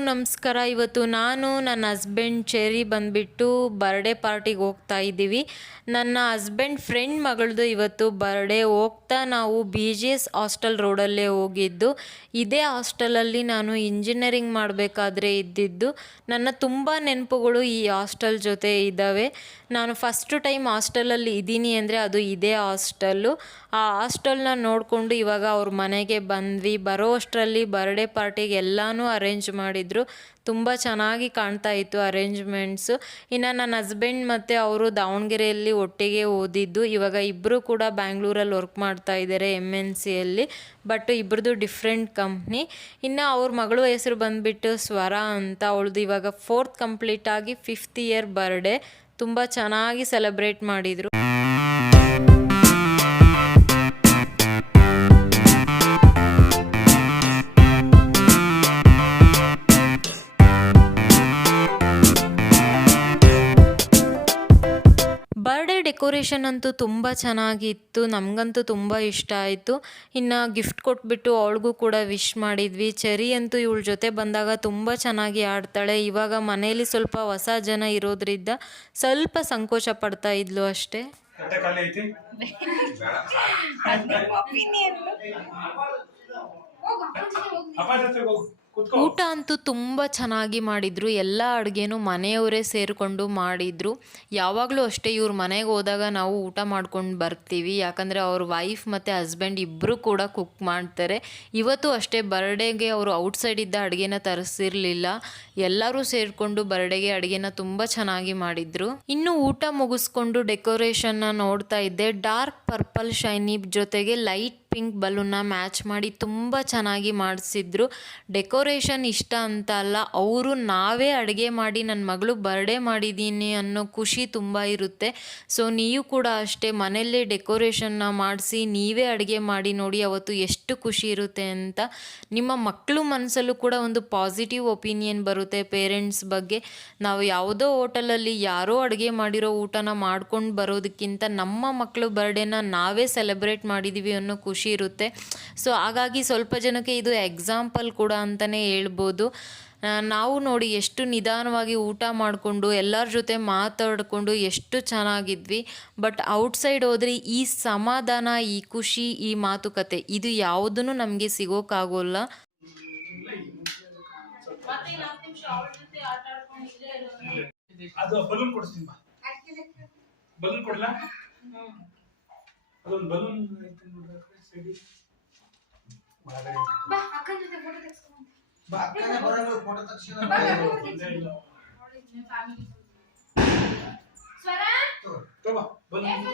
ನಮಸ್ಕಾರ. ಇವತ್ತು ನಾನು ನನ್ನ ಹಸ್ಬೆಂಡ್ ಚೆರಿ ಬಂದುಬಿಟ್ಟು ಬರ್ಡೇ ಪಾರ್ಟಿಗೆ ಹೋಗ್ತಾ ಇದ್ದೀವಿ. ನನ್ನ ಹಸ್ಬೆಂಡ್ ಫ್ರೆಂಡ್ ಮಗಳದು ಇವತ್ತು ಬರ್ಡೇ ಹೋಗ್ತಾ ನಾವು ಬಿ ಜಿ ಎಸ್ ಹಾಸ್ಟೆಲ್ ರೋಡಲ್ಲೇ ಹೋಗಿದ್ದು. ಇದೇ ಹಾಸ್ಟೆಲಲ್ಲಿ ನಾನು ಇಂಜಿನಿಯರಿಂಗ್ ಮಾಡಬೇಕಾದ್ರೆ ಇದ್ದಿದ್ದು. ನನ್ನ ತುಂಬ ನೆನಪುಗಳು ಈ ಹಾಸ್ಟೆಲ್ ಜೊತೆ ಇದ್ದಾವೆ. ನಾನು ಫಸ್ಟ್ ಟೈಮ್ ಹಾಸ್ಟೆಲಲ್ಲಿ ಇದ್ದೀನಿ ಅಂದರೆ ಅದು ಇದೇ ಹಾಸ್ಟೆಲ್ಲು ಆ ಹಾಸ್ಟೆಲ್ನ ನೋಡಿಕೊಂಡು ಇವಾಗ ಅವ್ರ ಮನೆಗೆ ಬಂದ್ವಿ. ಬರೋ ಅಷ್ಟರಲ್ಲಿ ಬರ್ಡೇ ಪಾರ್ಟಿಗೆ ಎಲ್ಲನೂ ಅರೇಂಜ್ ಮಾಡಿದರು ತುಂಬ ಚೆನ್ನಾಗಿ ಕಾಣ್ತಾ ಇತ್ತು ಅರೇಂಜ್ಮೆಂಟ್ಸು ಇನ್ನು ನನ್ನ ಹಸ್ಬೆಂಡ್ ಮತ್ತು ಅವರು ದಾವಣಗೆರೆಯಲ್ಲಿ ಒಟ್ಟಿಗೆ ಓದಿದ್ದು. ಇವಾಗ ಇಬ್ಬರು ಕೂಡ ಬ್ಯಾಂಗ್ಳೂರಲ್ಲಿ ವರ್ಕ್ ಮಾಡ್ತಾ ಇದ್ದಾರೆ ಎಂ ಎನ್ ಸಿಯಲ್ಲಿ ಬಟ್ ಇಬ್ಬರದು ಡಿಫ್ರೆಂಟ್ ಕಂಪ್ನಿ ಇನ್ನು ಅವ್ರ ಮಗಳು ಹೆಸರು ಬಂದುಬಿಟ್ಟು ಸ್ವರ ಅಂತ ಅವಳದು ಇವಾಗ ಫೋರ್ತ್ ಕಂಪ್ಲೀಟ್ ಆಗಿ ಫಿಫ್ತ್ ಇಯರ್ ಬರ್ಡೇ ತುಂಬ ಚೆನ್ನಾಗಿ ಸೆಲೆಬ್ರೇಟ್ ಮಾಡಿದರು. ಬರ್ಡೇ ಡೆಕೋರೇಷನ್ ಅಂತೂ ತುಂಬ ಚೆನ್ನಾಗಿತ್ತು ನಮಗಂತೂ ತುಂಬ ಇಷ್ಟ ಆಯಿತು. ಇನ್ನು ಗಿಫ್ಟ್ ಕೊಟ್ಬಿಟ್ಟು ಅವಳಿಗೂ ಕೂಡ ವಿಶ್ ಮಾಡಿದ್ವಿ. ಚೆರಿ ಅಂತೂ ಇವಳ ಜೊತೆ ಬಂದಾಗ ತುಂಬ ಚೆನ್ನಾಗಿ ಆಡ್ತಾಳೆ. ಇವಾಗ ಮನೆಯಲ್ಲಿ ಸ್ವಲ್ಪ ಹೊಸ ಜನ ಇರೋದ್ರಿಂದ ಸ್ವಲ್ಪ ಸಂಕೋಚ ಪಡ್ತಾ ಇದ್ಲು ಅಷ್ಟೇ. ಊಟ ಅಂತೂ ತುಂಬ ಚೆನ್ನಾಗಿ ಮಾಡಿದರು. ಎಲ್ಲ ಅಡುಗೆನೂ ಮನೆಯವರೇ ಸೇರಿಕೊಂಡು ಮಾಡಿದರು. ಯಾವಾಗಲೂ ಅಷ್ಟೇ ಇವ್ರ ಮನೆಗೆ ಹೋದಾಗ ನಾವು ಊಟ ಮಾಡ್ಕೊಂಡು ಬರ್ತೀವಿ. ಯಾಕಂದರೆ ಅವ್ರ ವೈಫ್ ಮತ್ತು ಹಸ್ಬೆಂಡ್ ಇಬ್ಬರು ಕೂಡ ಕುಕ್ ಮಾಡ್ತಾರೆ. ಇವತ್ತು ಅಷ್ಟೇ ಬರ್ಡೇಗೆ ಅವರು ಔಟ್ಸೈಡಿದ್ದ ಅಡುಗೆನ ತರಿಸಿರಲಿಲ್ಲ. ಎಲ್ಲರೂ ಸೇರಿಕೊಂಡು ಬರ್ಡೇಗೆ ಅಡುಗೆನ ತುಂಬ ಚೆನ್ನಾಗಿ ಮಾಡಿದರು. ಇನ್ನು ಊಟ ಮುಗಿಸ್ಕೊಂಡು ಡೆಕೋರೇಷನ್ನ ನೋಡ್ತಾ ಇದ್ದೆ. ಡಾರ್ಕ್ ಪರ್ಪಲ್ ಶೈನಿ ಜೊತೆಗೆ ಲೈಟ್ ಪಿಂಕ್ ಬಲೂನ್ನ ಮ್ಯಾಚ್ ಮಾಡಿ ತುಂಬ ಚೆನ್ನಾಗಿ ಮಾಡಿಸಿದ್ರು. ಡೆಕೋರೇಷನ್ ಇಷ್ಟ ಅಂತ ಅಲ್ಲ, ಅವರು ನಾವೇ ಅಡುಗೆ ಮಾಡಿ ನನ್ನ ಮಗಳು ಬರ್ಡೇ ಮಾಡಿದ್ದೀನಿ ಅನ್ನೋ ಖುಷಿ ತುಂಬ ಇರುತ್ತೆ. ಸೊ ನೀವು ಕೂಡ ಅಷ್ಟೇ ಮನೆಯಲ್ಲೇ ಡೆಕೋರೇಷನ್ನ ಮಾಡಿಸಿ, ನೀವೇ ಅಡುಗೆ ಮಾಡಿ ನೋಡಿ ಅವತ್ತು ಎಷ್ಟು ಖುಷಿ ಇರುತ್ತೆ ಅಂತ. ನಿಮ್ಮ ಮಕ್ಕಳು ಮನಸ್ಸಲ್ಲೂ ಕೂಡ ಒಂದು ಪಾಸಿಟಿವ್ ಒಪಿನಿಯನ್ ಬರುತ್ತೆ ಪೇರೆಂಟ್ಸ್ ಬಗ್ಗೆ. ನಾವು ಯಾವುದೋ ಹೋಟೆಲಲ್ಲಿ ಯಾರೋ ಅಡುಗೆ ಮಾಡಿರೋ ಊಟನ ಮಾಡ್ಕೊಂಡು ಬರೋದಕ್ಕಿಂತ ನಮ್ಮ ಮಕ್ಕಳು ಬರ್ಡೇನ ನಾವೇ ಸೆಲೆಬ್ರೇಟ್ ಮಾಡಿದ್ದೀವಿ ಅನ್ನೋ ಖುಷಿ ಇರುತ್ತೆ. ಸೊ ಹಾಗಾಗಿ ಸ್ವಲ್ಪ ಜನಕ್ಕೆ ಇದು ಎಕ್ಸಾಂಪಲ್ ಕೂಡ ಅಂತಲೇ ಹೇಳ್ಬೋದು. ನಾವು ನೋಡಿ ಎಷ್ಟು ನಿಧಾನವಾಗಿ ಊಟ ಮಾಡಿಕೊಂಡು ಎಲ್ಲರ ಜೊತೆ ಮಾತಾಡಿಕೊಂಡು ಎಷ್ಟು ಚೆನ್ನಾಗಿದ್ವಿ. ಬಟ್ ಔಟ್ಸೈಡ್ ಹೋದರೆ ಈ ಸಮಾಧಾನ ಈ ಖುಷಿ ಈ ಮಾತುಕತೆ ಇದು ಯಾವುದೂ ನಮಗೆ ಸಿಗೋಕ್ಕಾಗೋಲ್ಲ ಅದು ಬಲೂನ್ ಬಾ. ಬಾ ಅಕ್ಕನ ಜೊತೆ ಫೋಟೋ ತೆಗ್ಸ್ಕೊಂಡ್ ಬಾ ಅಕ್ಕನೇ ಬರೋದು ಫೋಟೋ ತಗ್ಸಿಲ್ಲ ಒಂದೇ ಇಲ್ಲ. ಸ್ವರ? ಬಲೂನ್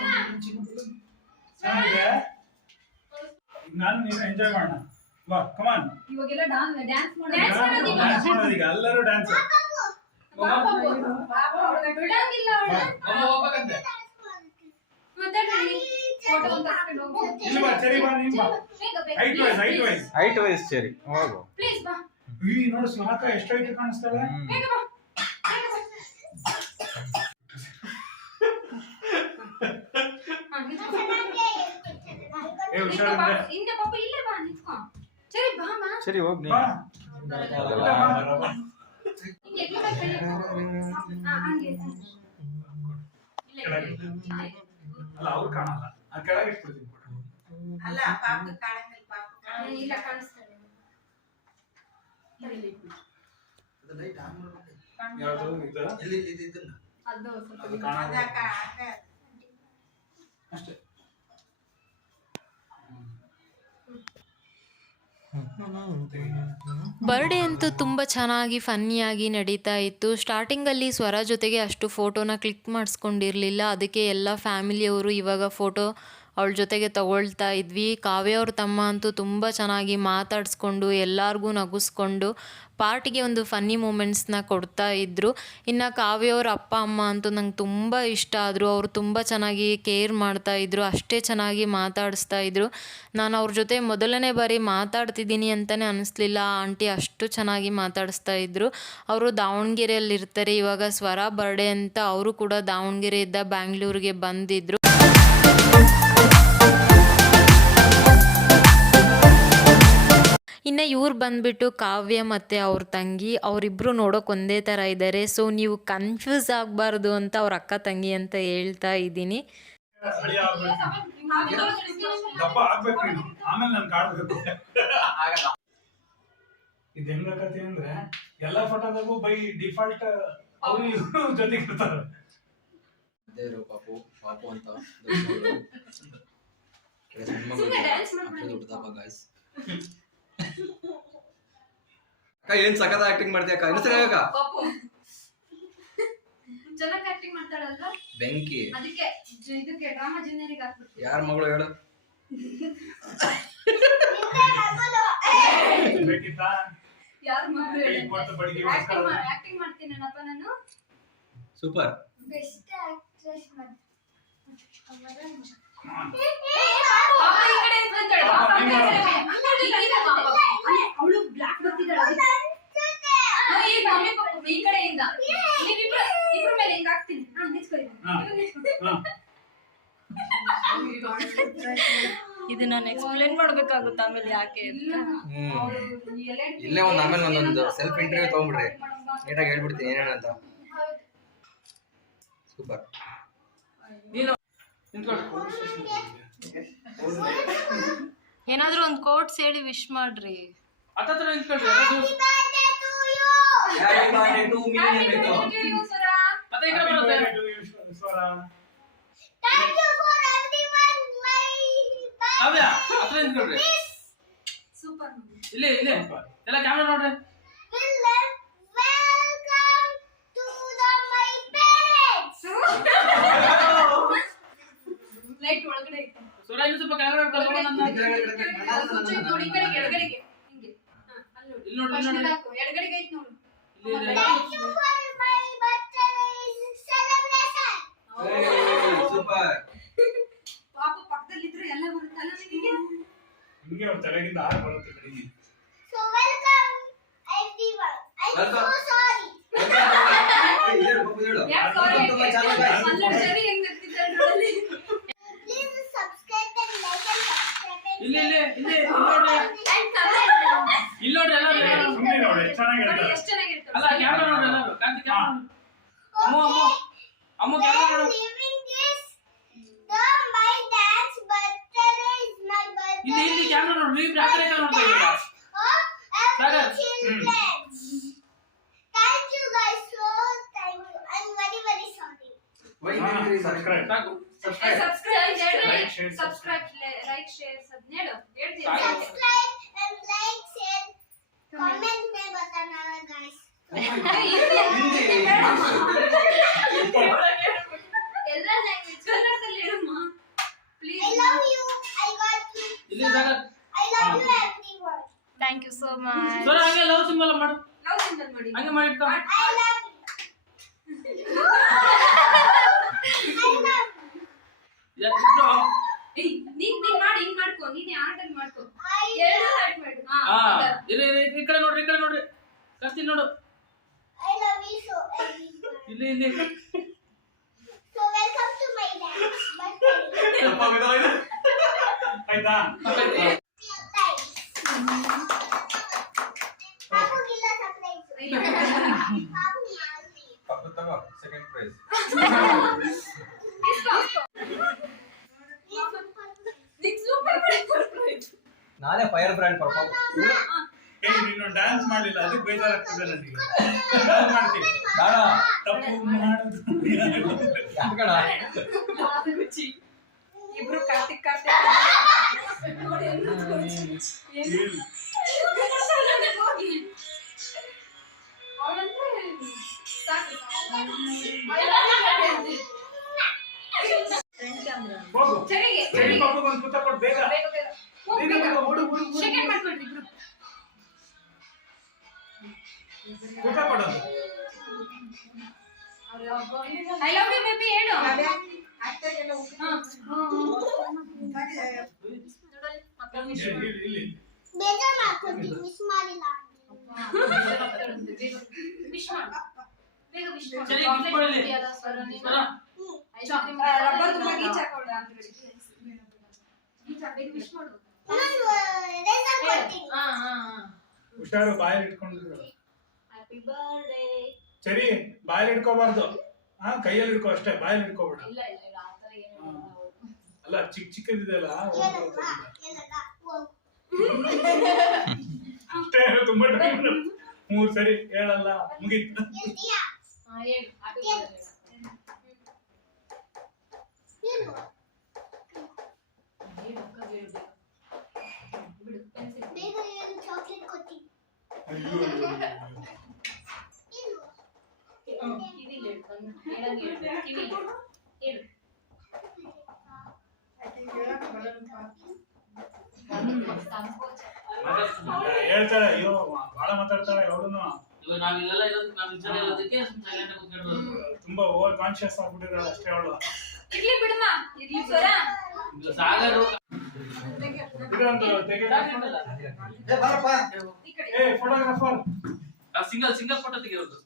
ಚಿನ್ನ ಬಲೂನ್ ಚೆನ್ನಾಗಿದೆ? ಈಗ ನಾನು ನೀನು ಎಂಜಾಯ್ ಮಾಡೋಣ. ಬಾ ಕಮಾನ್ ಇವಾಗೆಲ್ಲ ಡಾನ್ಸ್ ಡ್ಯಾನ್ಸ್ Dance ಮಾಡೋದು. ಇವಾಗ. ಡ್ಯಾನ್ಸ್ ಮಾಡೋದು ಈಗ ಎಲ್ಲರೂ ಡ್ಯಾನ್ಸ್ ಬಿಡಂಗಿಲ್ಲ ಅವಳ ಹೋಗ್ಬೇಕಂತೆ ಮಾತಾಡ್ರಿ ಫೋಟೋ ಒಂದು ತಗ್ಸ್ಕೊಂಡು ಹೋಗು ಇಲ್ಲಿ ಬಾ ಸರಿ ಬಾ ನೀನ್ ಬಾ height wise height wise height wise ಸರಿ ಹೋಗು. ಈ ನೋಡು ಸ್ವಾಕ ಎಷ್ಟು ಹೈಟ್ ಕಾಣಿಸ್ತಾಳೆ ನಿಂತ್ಕೊ. ಸರಿ ಹೋಗ್ ನೀ ಅಲ್ಲ ಅವ್ರು ಕಾಣಲ್ಲ. ಆ ಕೆಳಗೆ ಇಟ್ಬಿಡ್ತೀನಿ. ಅಲ್ಲ ಪಾಪ ಕಾಣಂಗಿಲ್ಲ ಪಾಪ ಇಲ್ಲ ಕಾಣಿಸ್ತಾರೆ ಅದು ಲೈಟ್ ಆನ್ ಮಾಡ್ಬೇಕು. ಯಾವುದು? ಇದು ಇಲ್ಲಿ ಇಲ್ಲಿ ಇದನ್ನ. ಅದು ಸ್ವಲ್ಪ ಅಷ್ಟೇ. ಬರ್ಡೇ ಅಂತೂ ತುಂಬ ಚೆನ್ನಾಗಿ, ಫನ್ನಿಯಾಗಿ ನಡೀತಾ ಇತ್ತು. ಸ್ಟಾರ್ಟಿಂಗಲ್ಲಿ ಸ್ವರ ಜೊತೆಗೆ ಅಷ್ಟು ಫೋಟೋನ ಕ್ಲಿಕ್ ಮಾಡಿಸ್ಕೊಂಡಿರಲಿಲ್ಲ. ಅದಕ್ಕೆ ಎಲ್ಲ ಫ್ಯಾಮಿಲಿಯವರು ಇವಾಗ ಫೋಟೋ ಅವಳ ಜೊತೆಗೆ ತಗೊಳ್ತಾ ಇದ್ವಿ. ಕಾವ್ಯ ಅವ್ರ ತಮ್ಮ ಅಂತೂ ತುಂಬ ಚೆನ್ನಾಗಿ ಮಾತಾಡಿಸ್ಕೊಂಡು ಎಲ್ಲರಿಗೂ ನಗಿಸ್ಕೊಂಡು ಪಾರ್ಟಿಗೆ ಒಂದು ಫನ್ನಿ ಮೂಮೆಂಟ್ಸ್ನ ಕೊಡ್ತಾ ಇದ್ದರು ಇನ್ನು ಕಾವ್ಯ ಅವ್ರ ಅಪ್ಪ, ಅಮ್ಮ ಅಂತೂ ನಂಗೆ ತುಂಬ ಇಷ್ಟ ಆದರು. ಅವರು ತುಂಬ ಚೆನ್ನಾಗಿ ಕೇರ್ ಮಾಡ್ತಾ ಇದ್ರು. ಅಷ್ಟೇ ಚೆನ್ನಾಗಿ ಮಾತಾಡಿಸ್ತಾ ಇದ್ರು. ನಾನು ಅವ್ರ ಜೊತೆ ಮೊದಲನೇ ಬಾರಿ ಮಾತಾಡ್ತಿದ್ದೀನಿ ಅಂತಲೇ ಅನಿಸ್ಲಿಲ್ಲ. ಆಂಟಿ ಅಷ್ಟು ಚೆನ್ನಾಗಿ ಮಾತಾಡಿಸ್ತಾ ಇದ್ದರು ಅವರು ದಾವಣಗೆರೆಯಲ್ಲಿ ಇರ್ತಾರೆ ಇವಾಗ ಸ್ವರ ಬರ್ಡೇ ಅಂತ ಅವರು ಕೂಡ ದಾವಣಗೆರೆಯಿಂದ ಬ್ಯಾಂಗ್ಳೂರಿಗೆ ಬಂದಿದ್ರು. ಇನ್ನು ಇವ್ರು ಬಂದ್ಬಿಟ್ಟು ಕಾವ್ಯ ಮತ್ತು ಅವ್ರ ತಂಗಿ ಅವರಿಬ್ಬರು ನೋಡೋಕೆ ಒಂದೇ ಥರ ಇದ್ದಾರೆ ಸೊ ನೀವು ಕನ್ಫ್ಯೂಸ್ ಆಗಬಾರ್ದು ಅಂತ ಅವ್ರ ಅಕ್ಕ ತಂಗಿ ಅಂತ ಹೇಳ್ತಾ ಇದ್ದೀನಿ. ಅಳಿಯ ಹೆಂಗ ದಪ್ಪ ಆಗ್ಬೇಕು ಆಮೇಲೆ ನಾನು ಕಾಡ್ಬೇಕು ಇದು ಹೆಂಗಕತಿ ಅಂದ್ರೆ ಎಲ್ಲಾ ಫೋಟೋದಾಗೂ ಬೈ ಡಿಫಾಲ್ಟ್ ಅವ್ರು ಇವ್ರು ಜೊತೆಗೆ ಇರ್ತಾರೆ. ದೇವರು ಪಾಪು ಪಾಪು ಅಂತ ಡ್ಯಾನ್ಸ್ dance ಮಾಡ್ಬಿಡು. ಗಾಯ್ಸ್ ಅಕ್ಕ ಏನ್ ಸಖತ್ ಆಕ್ಟಿಂಗ್ ಮಾಡ್ತೀಯ ಅಕ್ಕ? ಇನ್ನೊಂದ್ಸರಿ ಅಕ್ಕ ಪಾಪು ಚೆನ್ನಾಗಿ ಆಕ್ಟಿಂಗ್ ಮಾಡ್ತಾಳಲ್ವಾ? ಬೆಂಕಿ. ಅದಕ್ಕೆ ಜ- ಇದಕ್ಕೆ ಡ್ರಾಮಾ ಜೂನಿಯರಿಗೆ ಹಾಕ್ಬಿಟ್ಟು ಯಾರ ಮಗಳು ಹೇಳು? ಬೇಕಿತ್ತಾ ಯಾರ್ ಮಗಳು ಹೇಳಿ ಆಕ್ಟಿಂಗ್ ಮಾಡ್ತೀನಿ ಆಕ್ಟಿಂಗ್ ಮಾಡ್ತೀನಪ್ಪ ನಾನು? ಸೂಪರ್. ಬೆಸ್ಟ್ ಆಕ್ಟ್ರೆಸ್ ಇದು ನಾನು ಎಕ್ಸ್ಪ್ಲೇನ್ ಮಾಡ್ಬೇಕಾಗುತ್ತೆ ಆಮೇಲೆ ಯಾಕೆ ಇಲ್ಲೇ. ಒಂದ್ ಆಮೇಲೆ ಒಂದೊಂದು ಸೆಲ್ಫ್ ಇಂಟರ್ವ್ಯೂ ತಗೊಂಡ್ಬಿಡ್ರಿ. ನೀಟಾಗಿ ಹೇಳ್ಬಿಡ್ತೀನಿ ಏನೇನಂತ ಸೂಪರ್ ಏನಾದ್ರೂ ಒಂದು ಕೋಟ್ಸ್ ಹೇಳಿ ವಿಶ್ ಮಾಡ್ರಿ. ಹತ್ತತ್ರ ನಿಂತ್ಕೊಳ್ರಿ. ಮತ್ತೆ ಈ ಕಡೆ ಬರುತ್ತೆ. ಕಾವ್ಯ ಹತ್ರ ನಿಂತ್ಕೊಳ್ರಿ. ಇಲ್ಲೇ ಇಲ್ಲೇ. ಎಲ್ಲ ಕ್ಯಾಮ್ರಾ ನೋಡ್ರಿ. ಸ್ವಲ್ಪ ಈ ನೋಡಿ, ಈ ಕಡೆಗೆ, ಎಡಗಡೆಗೆ. ಹಿಂಗೆ. ಹಾ, ಅಲ್ಲಿ ನೋಡಿ. ಇಲ್ಲಿ ನೋಡಿ, First ಇಲ್ಲಿ ನೋಡಿ. ಹಾಕು, ಎಡಗಡೆಗೆ ಐತೆ ನೋಡು. ಇಲ್ಲಿ ಇದೆ. Thank you for my birthday celebration. Super ಪಾಪ ಪಕ್ಕದಲ್ಲಿದ್ರೆ ಎಲ್ಲ ಬರುತ್ತಲ್ಲ ನಿನಗೆ ಹಿಂಗೆ ಅವ್ರ ತಲೆಗಿಂದ ಹಾರು ಬರುತ್ತೆ ಕಡೆಗೆ So welcome everyone. I'm Welcome. so sorry. ಯಾಕೆ sorry ಯಾಕೆ? ಅಲ್ಲೊಂದ್ ಸರಿ ಹೆಂಗ್ ಇಲ್ಲಿ ಇಲ್ಲಿ ಇಲ್ಲಿ ಇಲ್ಲಿ ನೋಡ್ರಿ and comment. ಇಲ್ಲಿ ನೋಡ್ರಿ ಎಲ್ಲರೂ ಸುಮ್ಮನೆ ನೋಡಿ ಎಷ್ಟು ಚೆನ್ನಾಗಿ ನೋಡಿ ಹೇಳ್ತಾರೆ ಎಷ್ಟು ಚೆನ್ನಾಗಿರ್ತಾರೆ. ಅಲ್ಲ ಕ್ಯಾಮ್ರಾ ನೋಡ್ರಿ ಎಲ್ಲರೂ ಕಾಂತಿ ಕ್ಯಾಮ್ರಾ ಅಮ್ಮ ಅಮ್ಮ ಅಮ್ಮ They ಕ್ಯಾಮ್ರಾ are ನೋಡು leaving this. The my dad's birthday is my birthday. ಇಲ್ಲಿ ಇಲ್ಲಿ ಕ್ಯಾಮ್ರಾ ನೋಡ್ರಿ ನೀವು ಯಾವ ಕಡೆ ನೋಡ್ತಾ ಇದ್ದೀರಾ of every Sagar. children. Thank you guys so thank you. I'm very very sorry. Subscribe ಸಾಕು ಏ, subscribe ಹೇಳ್ರಿ. Like, share, Subscribe, like, share, ಅದ್ನ ಹೇಳು. ಹೇಳ್ತೀನಿ. ಸಾಕು. Subscribe and like share. Thank you so much ಹಂಗೆ ಲವ್ ಸಿಂಬಲ್ ಮಾಡು love symbol ಮಾಡಿ ಹಂಗೆ ಮಾಡಿ ನೀನ್ ಫೈರ್ ಬ್ರ್ಯಾಂಡ್ ಪಾಪ ಏ ನೀನು ಡ್ಯಾನ್ಸ್ ಮಾಡಲಿಲ್ಲ ಅದಕ್ಕೆ ಬೇಜಾರಾಗ್ತಿದೆ ನನಗೆ? ನಾನು ಮಾಡ್ತೀನಿ. ಬೇಡ ತಪ್ಪು ಮಾಡೋದು. ಇಬ್ರು ಕಾರ್ತಿಕ್ ಕಾರ್ತಿಕ್ ನೋಡಿ ಎಲ್ಲ ಹೋಗು ಸರಿಗೆ, ಸರಿ ಸರಿಗೆ. ಪಾಪು ಒಂದು ಪುತ್ತ ಕೊಡು ಬೇಗ ಬೇಗ, ಬೇಗ. ಹೋಗ್ ಬೇಗ ಬೇಗ. ಬೇಗ ಓಡು ಓಡು ಓಡು. Shake hand ಮಾಡ್ಕೊಳ್ರಿ ಇಬ್ರು. ಪುತ್ತ ಕೊಡೋದು I love you baby ಹೇಳು. ಹಾ. ಏ, ಇಲ್ಲಿ ಇಲ್ಲಿ ಬೇಜಾರ್ ಮಾಡ್ಕೊಂತೀನಿ ಮಿಸ್ ಮಾಡಿಲ್ಲ Wish ಮಾಡು. ತುಂಬ ಗೀಚ್ ಅಂತ ಹೇಳಿ. ಗೀಚ್ ಹಾಕ್, ವಿಶ್ ಮಾಡು. ಹುಷಾರು ಬಾಯಲ್ಲಿ ಇಟ್ಕೊಂಡಿದ್ರು ಹ್ಯಾಪಿ ಬರ್ತ್ಡೇ ಸರಿ ಬಾಯಲ್ಲಿ ಇಟ್ಕೋಬಾರ್ದು. ಹಾ ಕೈಯಲ್ಲಿ ಇಟ್ಕೋ ಅಷ್ಟೇ ಬಾಯಲ್ಲಿ ಇಟ್ಕೋಬೇಡ. ಇಲ್ಲ ಇಲ್ಲ ಇಲ್ಲ ಆ ಏನು. ಅಲ್ಲ ಚಿಕ್ಕ ಚಿಕ್ಕದಿದೆಯಲ್ಲ ಹೋಗ್ಬೋದು ಅಷ್ಟೇ ತುಂಬಾ ಟೈಮ್ ಮೂರ್ ಸರಿ ಹೇಳಲ್ಲ ಮುಗೀತು. ಹಾ ಹೇಳು ಹ್ಯಾಪಿ ಬರ್ಡೇ ಹೇಳು ಅಕ್ಕ ಹೇಳು ಬೇಗ. ಬಿಡು ಪೆನ್ಸಿಲ್ ಕಿವಿಲಿ ಹೇಳು ಬಂದು ಹೇಳಂಗೆ ಹೇಳು ಕಿವಿಲಿ ಹೇಳು ಹೇಳು ಸಂಕೋಚ ಹೇಳ್ತಾಳೆ ಅಯ್ಯೋ ಬಹಳ ಮಾತಾಡ್ತಾಳೆ ಅವಳುನು ಇವಾಗ ನಾವಿಲ್ಲೆಲ್ಲ ಇರೋದಕ್ಕೆ ನಾವ್ ವಿಚಾರ ಇರೋದಕ್ಕೆ ಸೈಲೆಂಟ್ ಆಗಿ ಕೂತ್ಕೊಂಡಿರೋದು ತುಂಬಾ ಓವರ್ ಕಾನ್ಶಿಯಸ್ ಅಷ್ಟೇ ಅವಳು. ಇರ್ಲಿ ಬಿಡಮ್ಮ ಇರ್ಲಿ ಸ್ವರ ಈಗ ಸಾಗರ್ ಇದೊಂದು ತೆಗೆ. ಏ ಬರಪ್ಪ. ಏ ಫೋಟೋಗ್ರಾಫರ್ ಸಿಂಗಲ್ ಸಿಂಗಲ್ ಫೋಟೋ ತೆಗಿರೋದು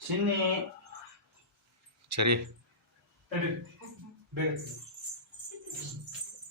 ಚಿನ್ನಿ. ಸರಿ ತಡಿ.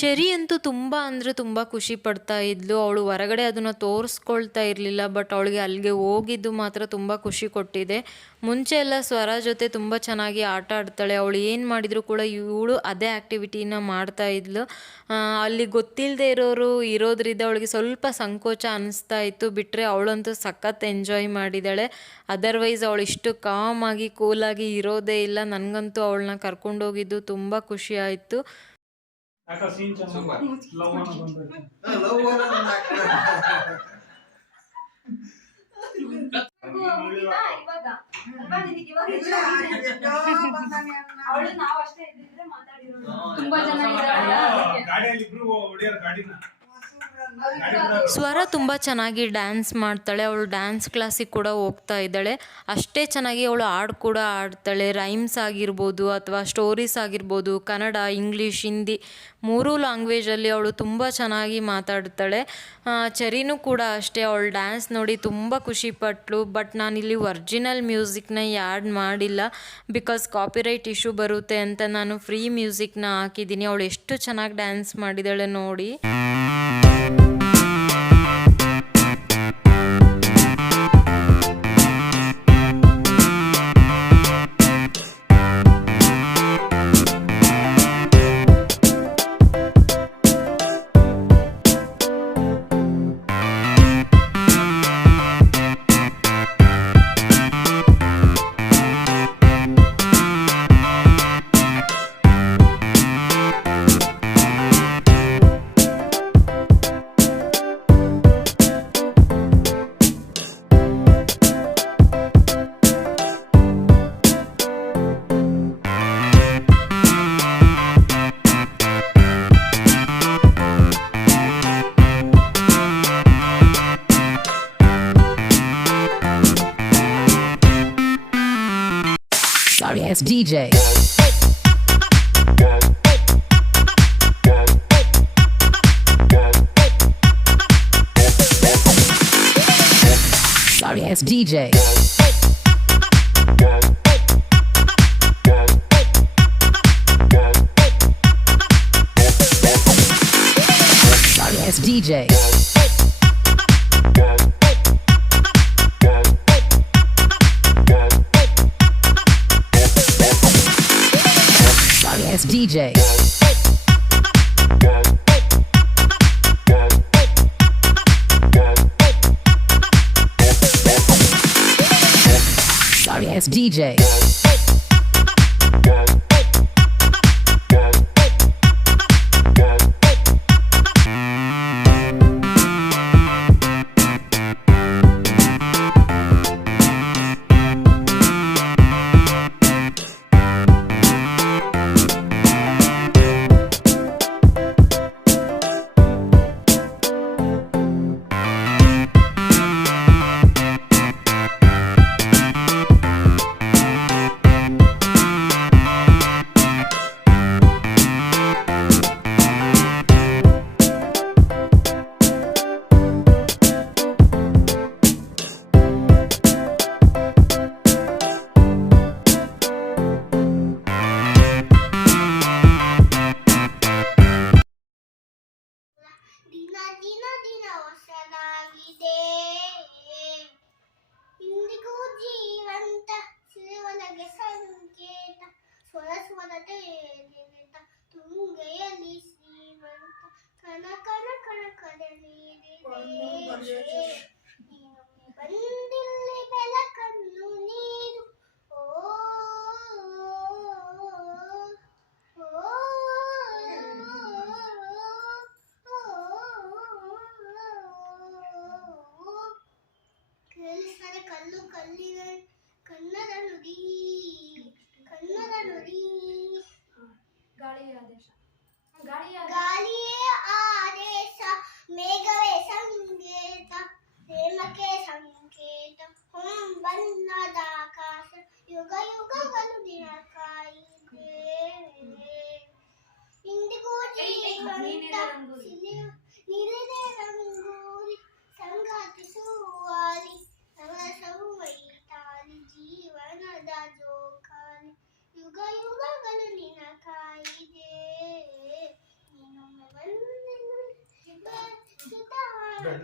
ಚೆರಿ ಅಂತೂ ತುಂಬ ಅಂದರೆ ತುಂಬ ಖುಷಿ ಪಡ್ತಾ ಇದ್ಲು. ಅವಳು ಹೊರಗಡೆ ಅದನ್ನು ತೋರಿಸ್ಕೊಳ್ತಾ ಇರಲಿಲ್ಲ ಬಟ್ ಅವಳಿಗೆ ಅಲ್ಲಿಗೆ ಹೋಗಿದ್ದು ಮಾತ್ರ ತುಂಬ ಖುಷಿ ಕೊಟ್ಟಿದೆ. ಮುಂಚೆ ಎಲ್ಲ ಸ್ವರ ಜೊತೆ ತುಂಬ ಚೆನ್ನಾಗಿ ಆಟ ಆಡ್ತಾಳೆ. ಅವಳು ಏನು ಮಾಡಿದರೂ ಕೂಡ ಇವಳು ಅದೇ ಆ್ಯಕ್ಟಿವಿಟಿನ ಮಾಡ್ತಾ ಇದ್ಲು. ಅಲ್ಲಿ ಗೊತ್ತಿಲ್ಲದೆ ಇರೋರು ಇರೋದ್ರಿಂದ ಅವಳಿಗೆ ಸ್ವಲ್ಪ ಸಂಕೋಚ ಅನಿಸ್ತಾ ಇತ್ತು. ಬಿಟ್ಟರೆ ಅವಳಂತೂ ಸಖತ್ ಎಂಜಾಯ್ ಮಾಡಿದ್ದಾಳೆ ಅದರ್ವೈಸ್ ಅವಳು ಇಷ್ಟು ಕಾಮಾಗಿ ಕೂಲಾಗಿ ಇರೋದೇ ಇಲ್ಲ. ನನಗಂತೂ ಅವಳನ್ನ ಕರ್ಕೊಂಡೋಗಿದ್ದು ತುಂಬ ಖುಷಿ ಆಯಿತು. ಯಾಕ ಸೀನ್ ಚೆನ್ನಾಗಿ ಲವ್ ಅನ್ನೋ ಬಂದೈತೆ ಲವ್ ಗಾಡಿಯಲ್ಲಿ ಇಬ್ರು ಹೊಡಿಯೋರು ಗಾಡಿನ. ಸ್ವರ ತುಂಬ ಚೆನ್ನಾಗಿ ಡ್ಯಾನ್ಸ್ ಮಾಡ್ತಾಳೆ. ಅವಳು ಡ್ಯಾನ್ಸ್ ಕ್ಲಾಸಿಗೆ ಕೂಡ ಹೋಗ್ತಾ ಇದ್ದಾಳೆ. ಅಷ್ಟೇ ಚೆನ್ನಾಗಿ ಅವಳು ಹಾಡು ಕೂಡ ಆಡ್ತಾಳೆ ರೈಮ್ಸ್ ಆಗಿರ್ಬೋದು ಅಥವಾ ಸ್ಟೋರೀಸ್ ಆಗಿರ್ಬೋದು, ಕನ್ನಡ ಇಂಗ್ಲೀಷ್ ಹಿಂದಿ ಮೂರೂ ಲ್ಯಾಂಗ್ವೇಜಲ್ಲಿ ಅವಳು ತುಂಬ ಚೆನ್ನಾಗಿ ಮಾತಾಡ್ತಾಳೆ. ಚರಿನೂ ಕೂಡ ಅಷ್ಟೇ. ಅವಳು ಡ್ಯಾನ್ಸ್ ನೋಡಿ ತುಂಬ ಖುಷಿಪಟ್ಟಳು ಬಟ್ ನಾನಿಲ್ಲಿ ಒರ್ಜಿನಲ್ ಮ್ಯೂಸಿಕ್ನ ಆ್ಯಡ್ ಮಾಡಿಲ್ಲ. ಬಿಕಾಸ್ ಕಾಪಿರೈಟ್ ಇಶ್ಯೂ ಬರುತ್ತೆ ಅಂತ ನಾನು ಫ್ರೀ ಮ್ಯೂಸಿಕ್ನ ಹಾಕಿದ್ದೀನಿ. ಅವಳು ಎಷ್ಟು ಚೆನ್ನಾಗಿ ಡ್ಯಾನ್ಸ್ ಮಾಡಿದ್ದಾಳೆ ನೋಡಿ. Ass DJ. Sorry ass DJ. Sorry ass DJ. DJ. Sorry ass DJ. ಪಡೆಯಲಿನಿತ ತುಂಗೆಯ ನಿಶ್ರೀಮಂತ ಕನ ಕನ ಕನ ಕದ ನೀರಿದೆ สวั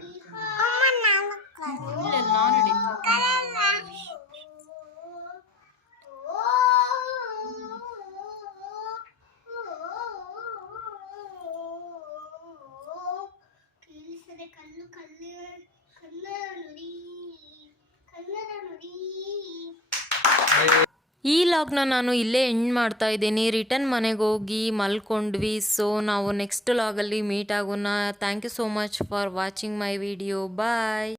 ಈ ಲಾಗ್ನ ನಾನು ಇಲ್ಲೇ ಎಂಡ್ ಮಾಡ್ತಾ ಇದ್ದೀನಿ. ರಿಟರ್ನ್ ಮನೆಗೆ ಹೋಗಿ ಮಲ್ಕೊಂಡ್ವಿ. ಸೊ ನಾವು ನೆಕ್ಸ್ಟ್ ಲಾಗಲ್ಲಿ ಮೀಟ್ ಆಗೋಣ. Thank you so much for watching my video bye